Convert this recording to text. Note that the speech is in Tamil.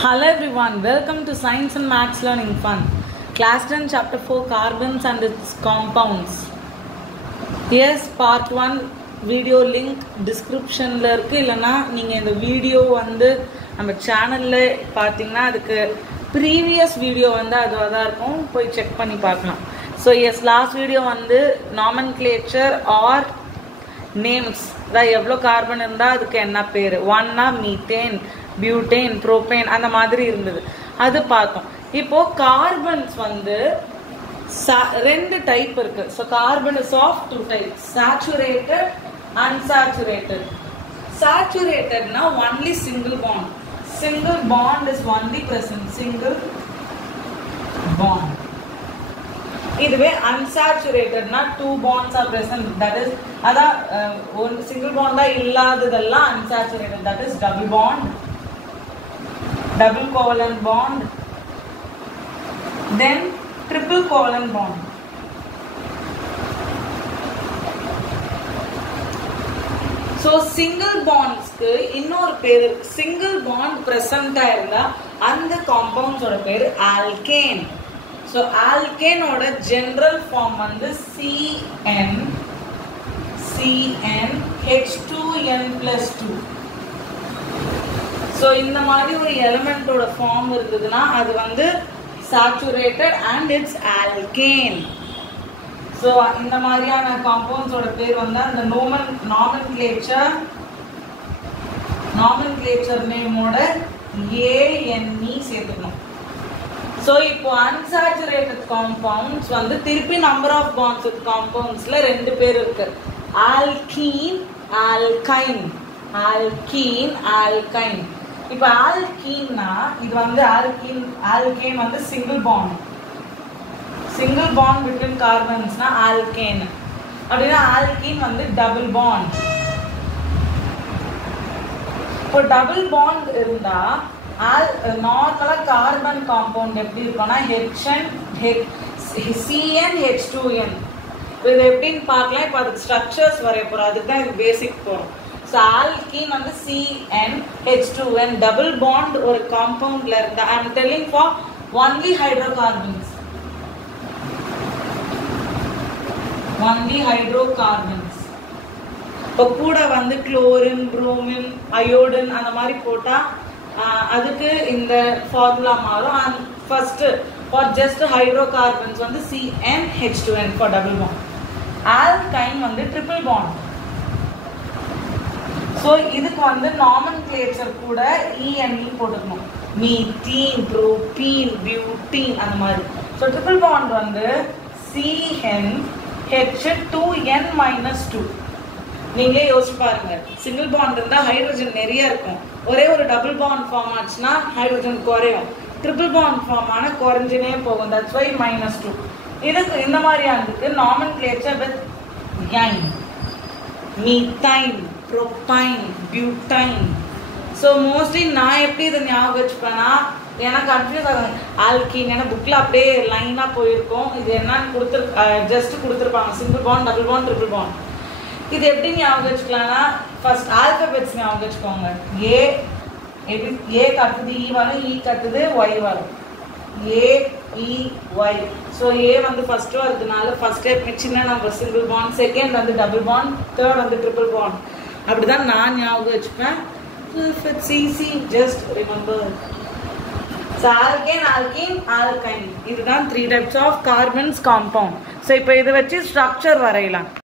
Hello everyone, welcome to Science and Maths Learning Fun. Class 10 Chapter 4 Carbons and its Compounds. Yes, Part 1 video link description la irukku illana neenga indha video vandu நம்ம சேனல்ல பாத்தீங்கன்னா அதுக்கு previous video வந்து அதுவா தான் இருக்கும் போய் செக் பண்ணி பார்க்கலாம். So yes, last video வந்து nomenclature or names தான் எவ்வளவு கார்பன் இருந்தா அதுக்கு என்ன பேரு 1 னா மீத்தேன் butane propane அந்த மாதிரி இருந்தது அது பார்த்தோம். இப்போ கார்பன்ஸ் வந்து ரெண்டு டைப் இருக்கு. So carbon is of two types, saturated, unsaturated. Saturated na only single bond. Single bond is only present. Single bond. இதுவே unsaturated na two bonds are present. That is one single bond da illadadella unsaturated. That is double bond, double covalent bond, then triple covalent bond. So single bonds ku இன்னொரு பேர் இருக்கு. Single bond present ஆ இருந்தா அந்த compounds ஓட பேர் alkane. So alkane ஓட general form வந்து CnH2n+2. So இந்த மாதிரி ஒரு எலிமெண்ட் ஓட ஃபார்ம் இருக்குதுன்னா அது வந்து saturated and it's alkane. So இந்த மாதிரியான compounds ஓட பேர் வந்து அந்த nomenclature name ஓட ANE சேர்த்துக்கணும். So இப்போ unsaturated compounds வந்து திருப்பி number of bonds with compoundsல ரெண்டு பேர் இருக்கு. alkene, alkyne. alkene, alkyne. இப்போ alkeneனா இது வந்து alkane வந்து single bond between carbons na alkane. அப்படினா alkene வந்து double bond. இப்போ double bond இருந்தா நார்மலா கார்பன் காம்பவுண்ட் எப்படி இருக்கும்னா CnH2n. இது எப்படின்னு பார்க்கலாம். இப்போ அதுக்கு ஸ்ட்ரக்சர்ஸ் வரைய போறோம். அதுக்கு தான் இது பேசிக் போறோம். So alkene வந்து CnH2n double bond ஒரு காம்பவுண்ட்ல இருந்தா I am telling for only hydrocarbons. இப்போ கூட வந்து குளோரின், புரோமின், அயோடின் அந்த மாதிரி போட்டா அதுக்கு இந்த ஃபார்முலா மாறும். and first for just hydrocarbons வந்து CnH2n for double bond. alkyne வந்து triple bond. So இதுக்கு வந்து nomenclature கூட ENE போட்டுக்கணும். மீத்தேன், புரோபீன், பியூட்டீன் அந்த மாதிரி. So triple bond வந்து CnH2n-2. நீங்களே யோசிச்சு பாருங்க. சிங்கிள் பாண்ட் இருந்தா ஹைட்ரஜன் நிறைய இருக்கும். ஒரே ஒரு டபுள் பாண்ட் ஃபார்ம் ஆச்சுன்னா ஹைட்ரஜன் குறையும். ட்ரிபிள் பாண்ட் ஃபார்ம் ஆனா குறைஞ்சினே போகும். That's why -2. இதுக்கு இந்த மாதிரியானதுக்கு nomenclature with yne, methane, propane, butane. So mostly நான் எப்படி இதை ஞாபகம் வச்சுப்பேன்னா எனக்கு கன்ஃபியூஸ் ஆகும். ஆல்கீன் ஏன்னா புக்கில் அப்படியே லைனாக போயிருக்கும். இது என்னன்னு ஜஸ்ட் கொடுத்துருப்பாங்க. Single bond, double bond, triple bond. இது எப்படி ஞாபகம் வச்சுக்கலாம்னா ஃபர்ஸ்ட் ஆல்பபெட்ஸ் ஞாபகம் வச்சுக்கோங்க. ஏ கட்டுது இ வரும், இ கட்டுது ஒய் வரும். AEY. ஸோ ஏ வந்து ஃபர்ஸ்ட் வரதுனால ஃபர்ஸ்ட் சின்ன நம்பர் சிங்கிள் பாண்ட், செகண்ட் வந்து டபுள் பாண்ட், தேர்ட் வந்து ட்ரிபிள் பாண்ட். அப்படிதான் நான் ஞாபகம் வச்சுப்பேன். If it's easy, just remember. So alkane, alkene, alkyne. இதுதான் 3 types of carbons compound. So இப்போ இதை வச்சு ஸ்ட்ரக்சர் வரையலாம்.